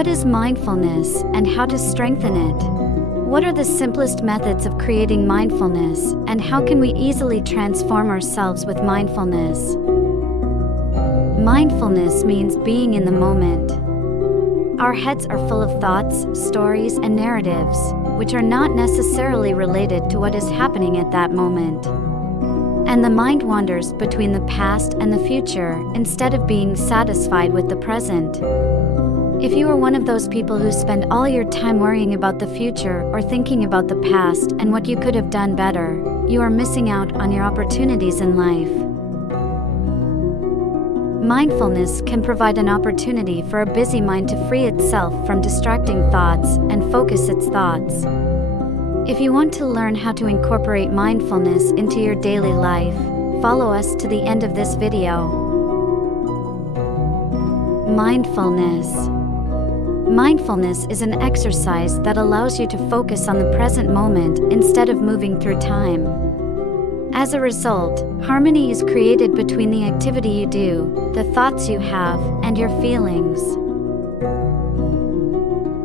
What is mindfulness and how to strengthen it? What are the simplest methods of creating mindfulness, and how can we easily transform ourselves with mindfulness? Mindfulness means being in the moment. Our heads are full of thoughts, stories, and narratives, which are not necessarily related to what is happening at that moment. And the mind wanders between the past and the future instead of being satisfied with the present. If you are one of those people who spend all your time worrying about the future or thinking about the past and what you could have done better, you are missing out on your opportunities in life. Mindfulness can provide an opportunity for a busy mind to free itself from distracting thoughts and focus its thoughts. If you want to learn how to incorporate mindfulness into your daily life, follow us to the end of this video. Mindfulness. Mindfulness is an exercise that allows you to focus on the present moment instead of moving through time. As a result, harmony is created between the activity you do, the thoughts you have, and your feelings.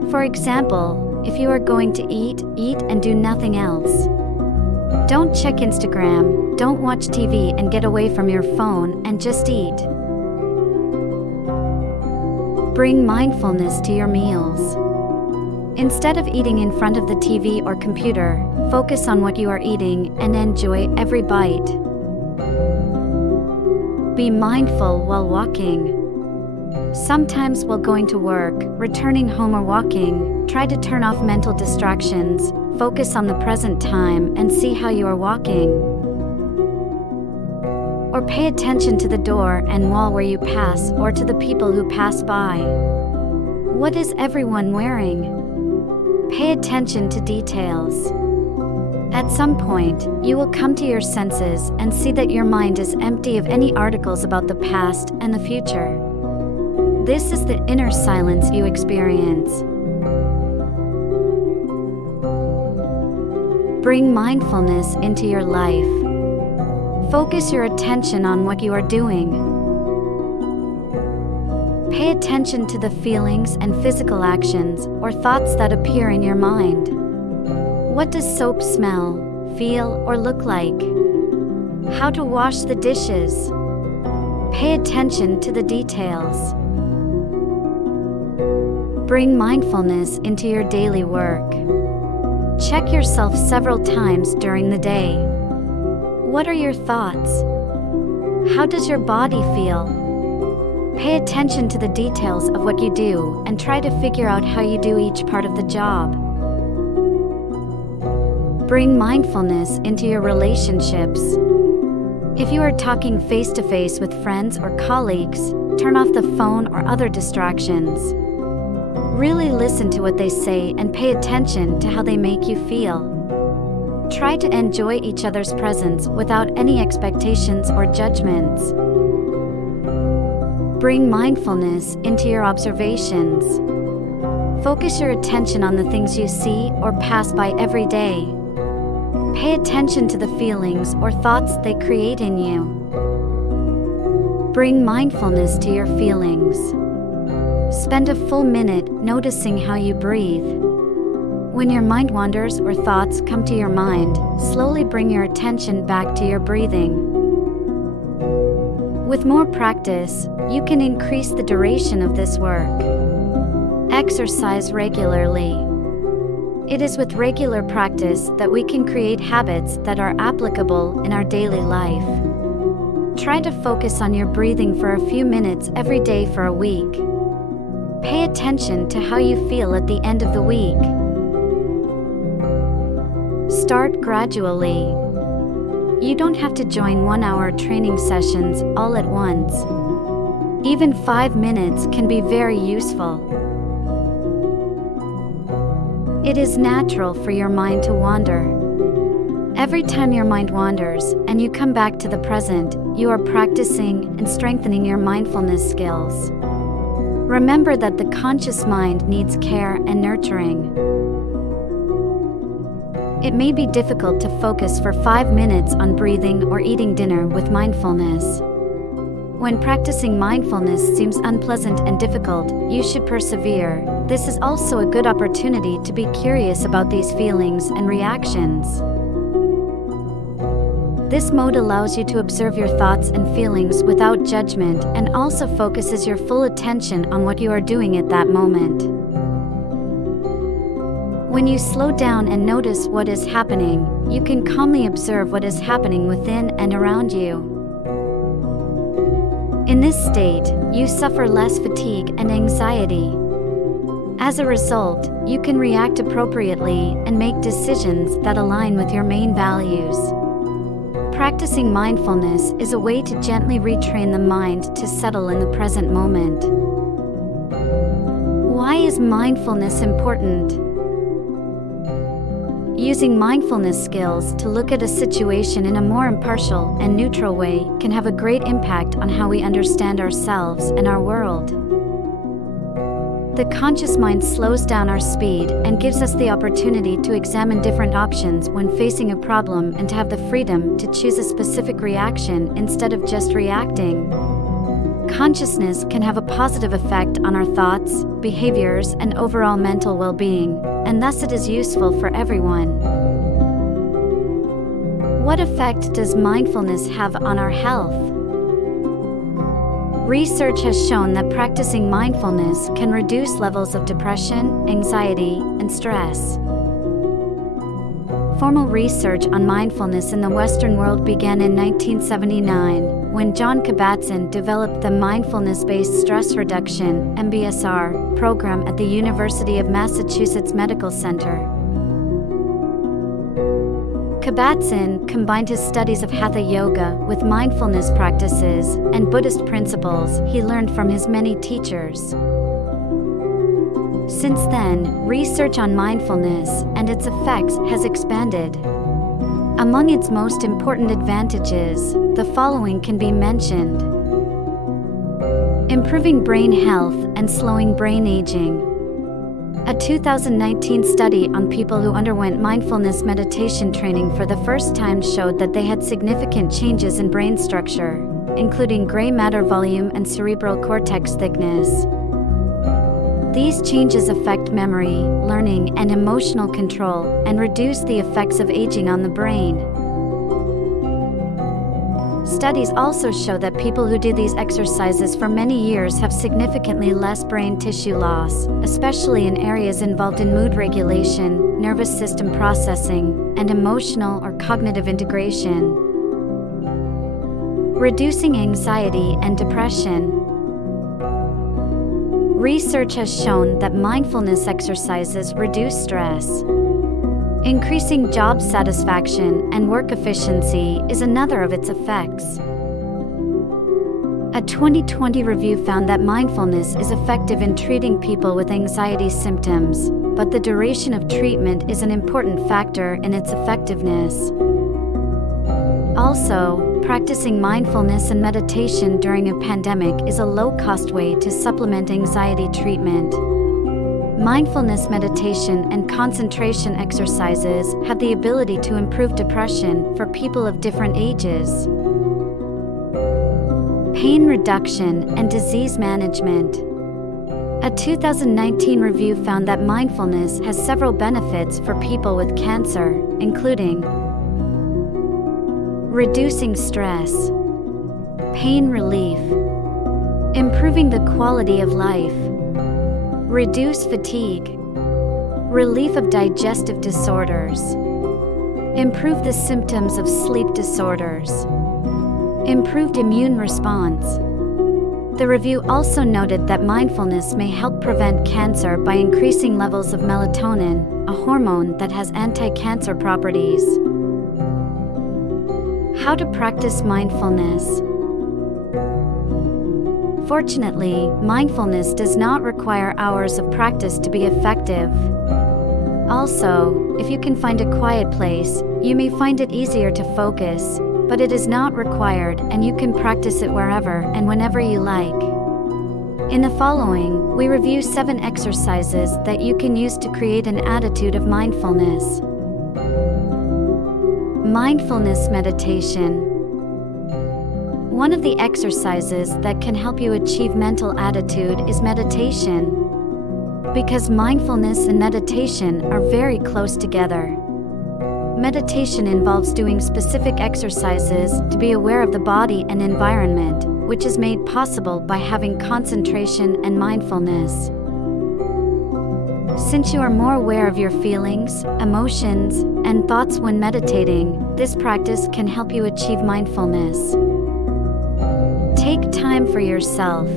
For example, if you are going to eat and do nothing else. Don't check Instagram, don't watch TV and get away from your phone, and just eat. Bring mindfulness to your meals. Instead of eating in front of the TV or computer, focus on what you are eating and enjoy every bite. Be mindful while walking. Sometimes while going to work, returning home or walking, try to turn off mental distractions, focus on the present time and see how you are walking. Or pay attention to the door and wall where you pass or to the people who pass by. What is everyone wearing? Pay attention to details. At some point, you will come to your senses and see that your mind is empty of any articles about the past and the future. This is the inner silence you experience. Bring mindfulness into your life. Focus your attention on what you are doing. Pay attention to the feelings and physical actions or thoughts that appear in your mind. What does soap smell, feel, or look like? How to wash the dishes? Pay attention to the details. Bring mindfulness into your daily work. Check yourself several times during the day. What are your thoughts? How does your body feel? Pay attention to the details of what you do and try to figure out how you do each part of the job. Bring mindfulness into your relationships. If you are talking face-to-face with friends or colleagues, turn off the phone or other distractions. Really listen to what they say and pay attention to how they make you feel. Try to enjoy each other's presence without any expectations or judgments. Bring mindfulness into your observations. Focus your attention on the things you see or pass by every day. Pay attention to the feelings or thoughts they create in you. Bring mindfulness to your feelings. Spend a full minute noticing how you breathe. When your mind wanders or thoughts come to your mind, slowly bring your attention back to your breathing. With more practice, you can increase the duration of this work. Exercise regularly. It is with regular practice that we can create habits that are applicable in our daily life. Try to focus on your breathing for a few minutes every day for a week. Pay attention to how you feel at the end of the week. Start gradually. You don't have to join 1-hour training sessions all at once. Even 5 minutes can be very useful. It is natural for your mind to wander. Every time your mind wanders and you come back to the present, you are practicing and strengthening your mindfulness skills. Remember that the conscious mind needs care and nurturing. It may be difficult to focus for 5 minutes on breathing or eating dinner with mindfulness. When practicing mindfulness seems unpleasant and difficult, you should persevere. This is also a good opportunity to be curious about these feelings and reactions. This mode allows you to observe your thoughts and feelings without judgment and also focuses your full attention on what you are doing at that moment. When you slow down and notice what is happening, you can calmly observe what is happening within and around you. In this state, you suffer less fatigue and anxiety. As a result, you can react appropriately and make decisions that align with your main values. Practicing mindfulness is a way to gently retrain the mind to settle in the present moment. Why is mindfulness important? Using mindfulness skills to look at a situation in a more impartial and neutral way can have a great impact on how we understand ourselves and our world. The conscious mind slows down our speed and gives us the opportunity to examine different options when facing a problem and to have the freedom to choose a specific reaction instead of just reacting. Consciousness can have a positive effect on our thoughts, behaviors, and overall mental well-being, and thus it is useful for everyone. What effect does mindfulness have on our health? Research has shown that practicing mindfulness can reduce levels of depression, anxiety, and stress. Formal research on mindfulness in the Western world began in 1979, when John Kabat-Zinn developed the Mindfulness-Based Stress Reduction (MBSR) program at the University of Massachusetts Medical Center. Kabat-Zinn combined his studies of Hatha Yoga with mindfulness practices and Buddhist principles he learned from his many teachers. Since then, research on mindfulness and its effects has expanded. Among its most important advantages, the following can be mentioned: improving brain health and slowing brain aging. A 2019 study on people who underwent mindfulness meditation training for the first time showed that they had significant changes in brain structure, including gray matter volume and cerebral cortex thickness. These changes affect memory, learning, and emotional control, and reduce the effects of aging on the brain. Studies also show that people who do these exercises for many years have significantly less brain tissue loss, especially in areas involved in mood regulation, nervous system processing, and emotional or cognitive integration. Reducing anxiety and depression. Research has shown that mindfulness exercises reduce stress. Increasing job satisfaction and work efficiency is another of its effects. A 2020 review found that mindfulness is effective in treating people with anxiety symptoms, but the duration of treatment is an important factor in its effectiveness. Also, practicing mindfulness and meditation during a pandemic is a low-cost way to supplement anxiety treatment. Mindfulness meditation and concentration exercises have the ability to improve depression for people of different ages. Pain reduction and disease management. A 2019 review found that mindfulness has several benefits for people with cancer, including reducing stress, pain relief, improving the quality of life, reduce fatigue, relief of digestive disorders, improve the symptoms of sleep disorders, improved immune response. The review also noted that mindfulness may help prevent cancer by increasing levels of melatonin, a hormone that has anti-cancer properties. How to practice mindfulness. Fortunately, mindfulness does not require hours of practice to be effective. Also, if you can find a quiet place, you may find it easier to focus, but it is not required and you can practice it wherever and whenever you like. In the following, we review 7 exercises that you can use to create an attitude of mindfulness. Mindfulness meditation. One of the exercises that can help you achieve mental attitude is meditation. Because mindfulness and meditation are very close together. Meditation involves doing specific exercises to be aware of the body and environment, which is made possible by having concentration and mindfulness. Since you are more aware of your feelings, emotions, and thoughts when meditating, this practice can help you achieve mindfulness. Take time for yourself.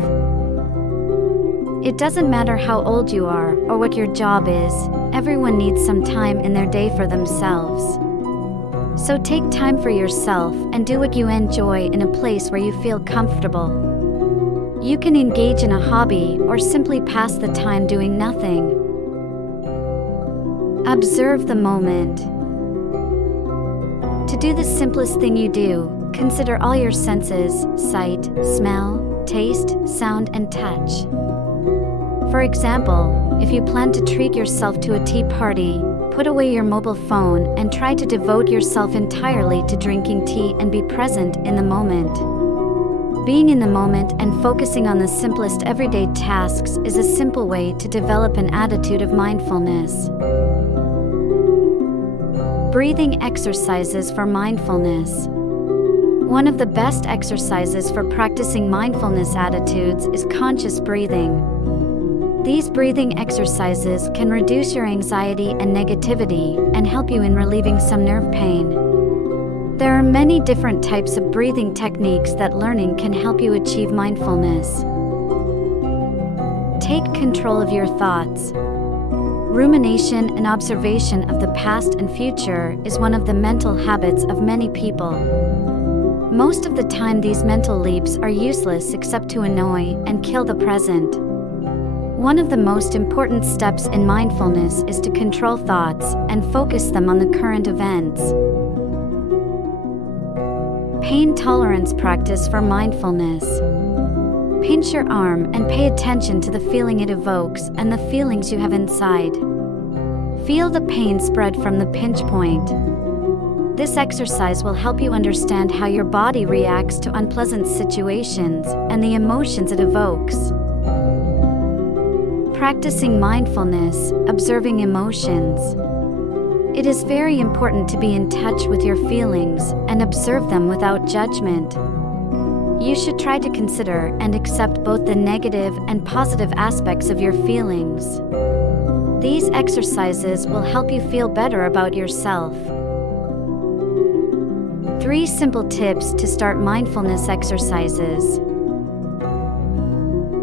It doesn't matter how old you are or what your job is, everyone needs some time in their day for themselves. So take time for yourself and do what you enjoy in a place where you feel comfortable. You can engage in a hobby or simply pass the time doing nothing. Observe the moment. To do the simplest thing you do, consider all your senses: sight, smell, taste, sound, and touch. For example, if you plan to treat yourself to a tea party, put away your mobile phone and try to devote yourself entirely to drinking tea and be present in the moment. Being in the moment and focusing on the simplest everyday tasks is a simple way to develop an attitude of mindfulness. Breathing exercises for mindfulness. One of the best exercises for practicing mindfulness attitudes is conscious breathing. These breathing exercises can reduce your anxiety and negativity and help you in relieving some nerve pain. There are many different types of breathing techniques that learning can help you achieve mindfulness. Take control of your thoughts. Rumination and observation of the past and future is one of the mental habits of many people. Most of the time these mental leaps are useless except to annoy and kill the present. One of the most important steps in mindfulness is to control thoughts and focus them on the current events. Pain tolerance practice for mindfulness. Pinch your arm and pay attention to the feeling it evokes and the feelings you have inside. Feel the pain spread from the pinch point. This exercise will help you understand how your body reacts to unpleasant situations and the emotions it evokes. Practicing mindfulness, observing emotions. It is very important to be in touch with your feelings and observe them without judgment. You should try to consider and accept both the negative and positive aspects of your feelings. These exercises will help you feel better about yourself. 3 simple tips to start mindfulness exercises.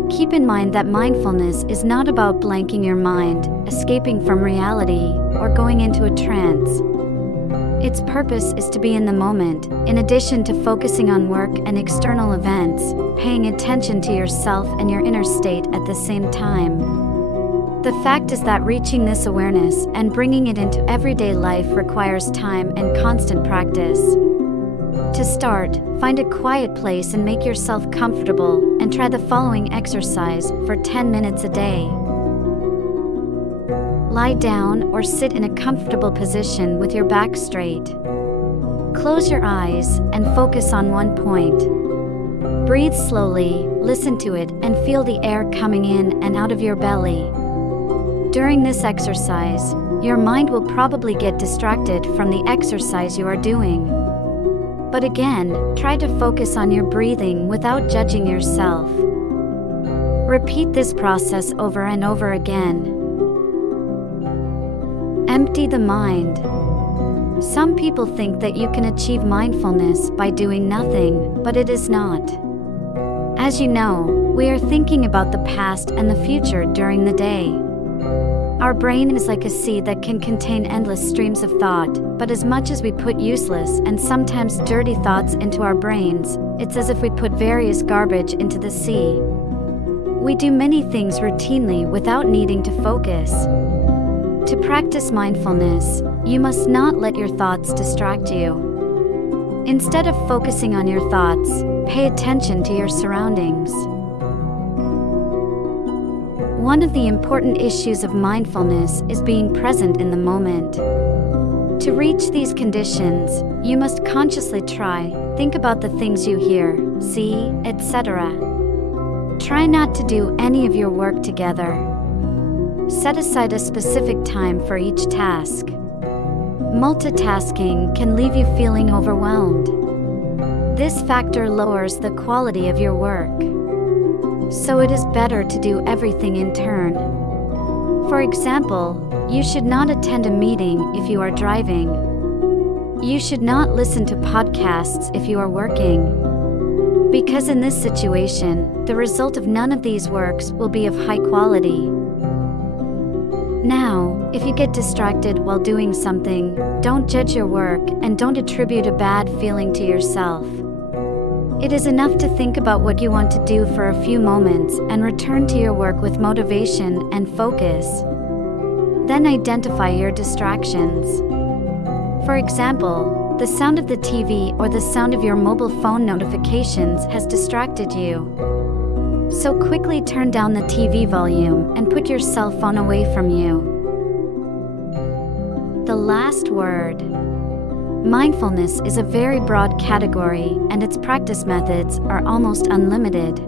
Keep in mind that mindfulness is not about blanking your mind, escaping from reality, or going into a trance. Its purpose is to be in the moment, in addition to focusing on work and external events, paying attention to yourself and your inner state at the same time. The fact is that reaching this awareness and bringing it into everyday life requires time and constant practice. To start, find a quiet place and make yourself comfortable, and try the following exercise for 10 minutes a day. Lie down or sit in a comfortable position with your back straight. Close your eyes and focus on one point. Breathe slowly, listen to it, and feel the air coming in and out of your belly. During this exercise, your mind will probably get distracted from the exercise you are doing. But again, try to focus on your breathing without judging yourself. Repeat this process over and over again. Empty the mind. Some people think that you can achieve mindfulness by doing nothing, but it is not. As you know, we are thinking about the past and the future during the day. Our brain is like a sea that can contain endless streams of thought, but as much as we put useless and sometimes dirty thoughts into our brains, it's as if we put various garbage into the sea. We do many things routinely without needing to focus. To practice mindfulness, you must not let your thoughts distract you. Instead of focusing on your thoughts, pay attention to your surroundings. One of the important issues of mindfulness is being present in the moment. To reach these conditions, you must consciously try Think about the things you hear, see, etc. Try not to do any of your work together. Set aside a specific time for each task. Multitasking can leave you feeling overwhelmed. This factor lowers the quality of your work. So it is better to do everything in turn. For example, you should not attend a meeting if you are driving. You should not listen to podcasts if you are working. Because in this situation, the result of none of these works will be of high quality. Now, if you get distracted while doing something, don't judge your work and don't attribute a bad feeling to yourself. It is enough to think about what you want to do for a few moments and return to your work with motivation and focus. Then identify your distractions. For example, the sound of the TV or the sound of your mobile phone notifications has distracted you. So quickly turn down the TV volume and put your cell phone away from you. The last word. Mindfulness is a very broad category, and its practice methods are almost unlimited.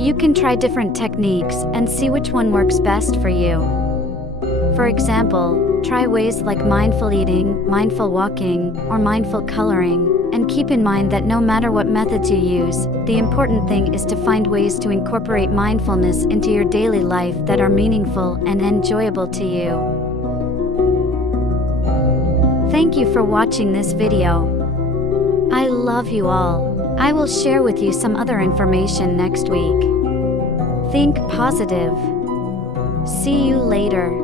You can try different techniques and see which one works best for you. For example, try ways like mindful eating, mindful walking, or mindful coloring, and keep in mind that no matter what methods you use, the important thing is to find ways to incorporate mindfulness into your daily life that are meaningful and enjoyable to you. Thank you for watching this video. I love you all. I will share with you some other information next week. Think positive. See you later.